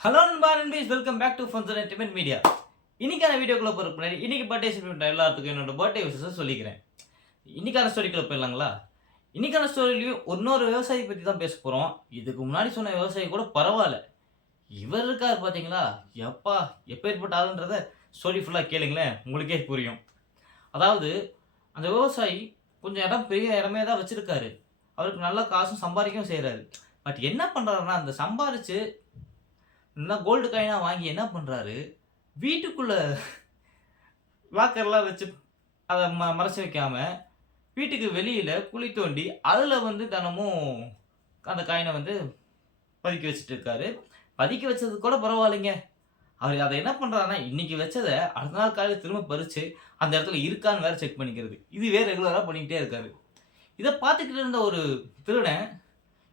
Hello நண்பா நண்பீஸ், welcome back to Funs entertainment media. இன்னைக்கான வீடியோக்குள்ள போகிறதுக்கு முன்னாடி இன்னைக்கு பர்த்டே செலிப்ரேட் எல்லாத்துக்கும் என்னோட பர்த்டே விஷயம் சொல்லிக்கிறேன். இன்னைக்கான ஸ்டோரிக்குள்ள போயிடலாங்களா? இன்னைக்கான ஸ்டோரிலையும் இன்னொரு விவசாயி பற்றி தான் பேச போகிறோம். இதுக்கு முன்னாடி சொன்ன விவசாயி கூட பரவாயில்ல, இவர் இருக்கார் பார்த்தீங்களா, எப்பா எப்பேற்பட்ட ஆளுன்றத ஸ்டோரி ஃபுல்லாக கேளுங்களேன், உங்களுக்கே புரியும். அதாவது அந்த விவசாயி கொஞ்சம் இடம், பெரிய இடமே தான் வச்சிருக்காரு. அவருக்கு நல்ல காசும் சம்பாதிக்கவும் செய்கிறாரு. பட் என்ன பண்ணுறாருன்னா, அந்த சம்பாரிச்சு நல்லா கோல்டு காயினா வாங்கி என்ன பண்றாரு, வீட்டுக்குள்ள லாக்கர்லாம் வச்சு அத மறைச்சு வைக்காம, வீட்டுக்கு வெளியில குழி தோண்டி, அதுல வந்து தினமும் அந்த காயின வந்து பதுக்கி வச்சுட்டு இருக்காரு. பதுக்கி வச்சது கூட பரவாயில்லைங்க. அவரு அத என்ன பண்றாருன்னா, இன்னைக்கு வச்சத அடுத்த நாள் காலையில திரும்ப பறிச்சு, அந்த இடத்துல இருக்கான்னு வேற செக் பண்ணிக்கிறது. இதுவே ரெகுலரா பண்ணிக்கிட்டே இருக்காரு. இத பார்த்துக்கிட்டு இருந்த ஒரு திருடன்,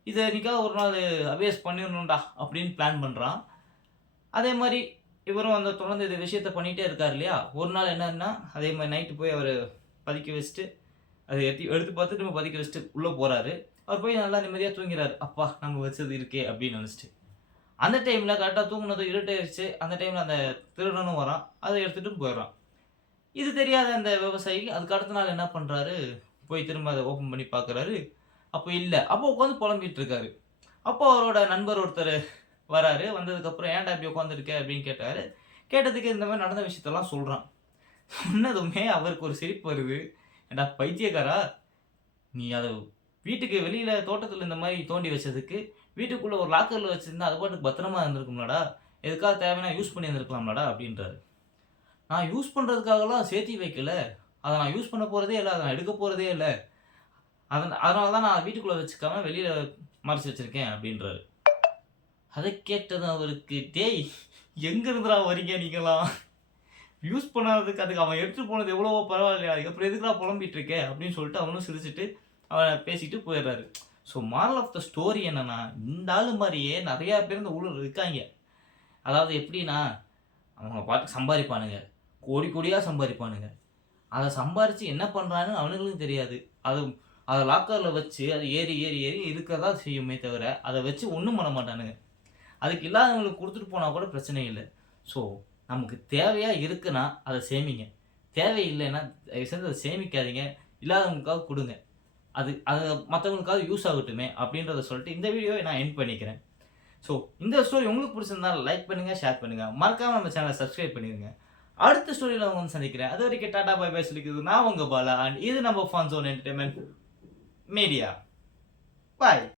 இத என்னைக்காவது ஒரு நாள் அவேஸ் பண்ணிரணும்டா அப்படின்னு பிளான் பண்றான். அதே மாரி இவரும் அந்த தொடர்ந்து இந்த விஷயத்த பண்ணிட்டே இருக்காரு இல்லையா? ஒரு நாள் என்னன்னா, அதே மாரி நைட்டு போய் அவரு பதுக்கி வச்சுட்டு, அத எடுத்து பார்த்துட்டு திரும்ப பதுக்கி வச்சுட்டு உள்ள போறாரு. அவர் போய் நல்லா நிம்மதியா தூங்கிறாரு. "அப்பா நம்ம வச்சது இருக்கே!" அப்படின்னு நெனச்சுட்டு. அந்த டைம்ல கரெக்ட்டா தூங்குனதும் இருட்டாயிருச்சு. அந்த டைம்ல அந்த திருடனும் வரான். அத எடுத்துட்டு போயிடுறான். இது தெரியாத அந்த விவசாயி அதுக்கு அடுத்த நாள் என்ன பண்றாரு, போய் திரும்ப அத ஓப்பன் பண்ணி பார்க்குறாரு. அப்ப இல்ல. அப்போ உட்காந்து புலம்பிட்டு இருக்காரு. அப்போ அவரோட நண்பர் ஒருத்தரு வராரு. வந்ததுக்கப்புறம் "ஏன்டா இப்படி உட்காந்துருக்க?" அப்படின்னு கேட்டாரு. கேட்டதுக்கு இந்த மாரி நடந்த விஷயத்தெல்லாம் சொல்றான். சொன்னதுமே அவருக்கு ஒரு சிரிப்பு வருது. "ஏன்டா பைத்தியக்காரா! நீ அத வீட்டுக்கு வெளியில தோட்டத்தில இந்த மாரி தோண்டி வச்சதுக்கு, வீட்டுக்குள்ள ஒரு லாக்கர்ல வச்சிருந்தா அது பாட்டுக்கு பத்திரமா இருந்திருக்கும்லடா. எதுக்காவது தேவைன்னா யூஸ் பண்ணி இருந்திருக்கலாம்லடா" அப்படின்றாரு. "நான் யூஸ் பண்றதுக்காகலாம் சேர்த்தி வைக்கல. அத நான் யூஸ் பண்ண போறதே இல்ல. அத நான் எடுக்க போறதே இல்ல. அதனால தான் நான் வீட்டுக்குள்ள வச்சுக்காம வெளியில மறைச்சு வச்சிருக்கேன்" அப்படின்றாரு. அத கேட்டதும் அவருக்கு, "டேய், எங்க இருந்துடா வரீங்க நீங்கலாம்? யூஸ் பண்ணாததுக்கு அதுக்கு அவன் எடுத்துட்டு போனது எவ்வளவோ பரவாயில்லையா? அப்புறம் எதுக்குடா புலம்பிட்டு இருக்க?" அப்படின்னு சொல்லிட்டு அவனும் சிரிச்சுட்டு, பேசிட்டு போயிடுறாரு. So moral of the story என்னன்னா, இந்த ஆளு மாரியே நெறைய பேர் இந்த ஊர்ல இருக்காய்ங்க. அதாவது எப்படின்னா, அவங்க பாட்டுக்கு சம்பாரிப்பானுங்க. கோடி கோடியா சம்பாரிப்பானுங்க. அத சம்பாரிச்சு என்ன பண்றான்னு அவனுங்களுக்கும் தெரியாது. அது அத லாக்கர்ல வச்சு, அது ஏறி ஏறி ஏறி இருக்க தான் செய்யுமே தவிர, அத வச்சு ஒண்ணும் பண்ண மாட்டானுங்க. அதுக்கு இல்லாதவங்களுக்கு குடுத்துட்டு போனா கூட பிரச்சனை இல்ல. ஸோ, நமக்கு தேவையா இருக்குன்னா, அத சேமிங்க. தேவையில்லைன்னா, தயவு செஞ்சு அத சேமிக்காதீங்க. இல்லாதவங்களுக்காவது குடுங்க. அது அது மத்தவங்களுக்காவது யூஸ் ஆகட்டுமே! அப்டின்றத சொல்லிட்டு இந்த வீடியோவ நான் எண்ட் பண்ணிக்கிறேன். ஸோ, இந்த ஸ்டோரி உங்களுக்கு பிடிச்சிருந்தா லைக் பண்ணுங்க, ஷேர் பண்ணுங்க. மறக்காம நம்ம சேனல சப்ஸ்கிரைப் பண்ணிருங்க. அடுத்த ஸ்டோரில உங்கள வந்து சந்திக்கிறேன். அதுவரைக்கும் டாடா பை பை சொல்லிக்கிறது நான் உங்க பாலா. அண்ட் இது நம்ம ஃபன் ஜோன் என்டர்டெயின்மென்ட் மீடியா. பாய்.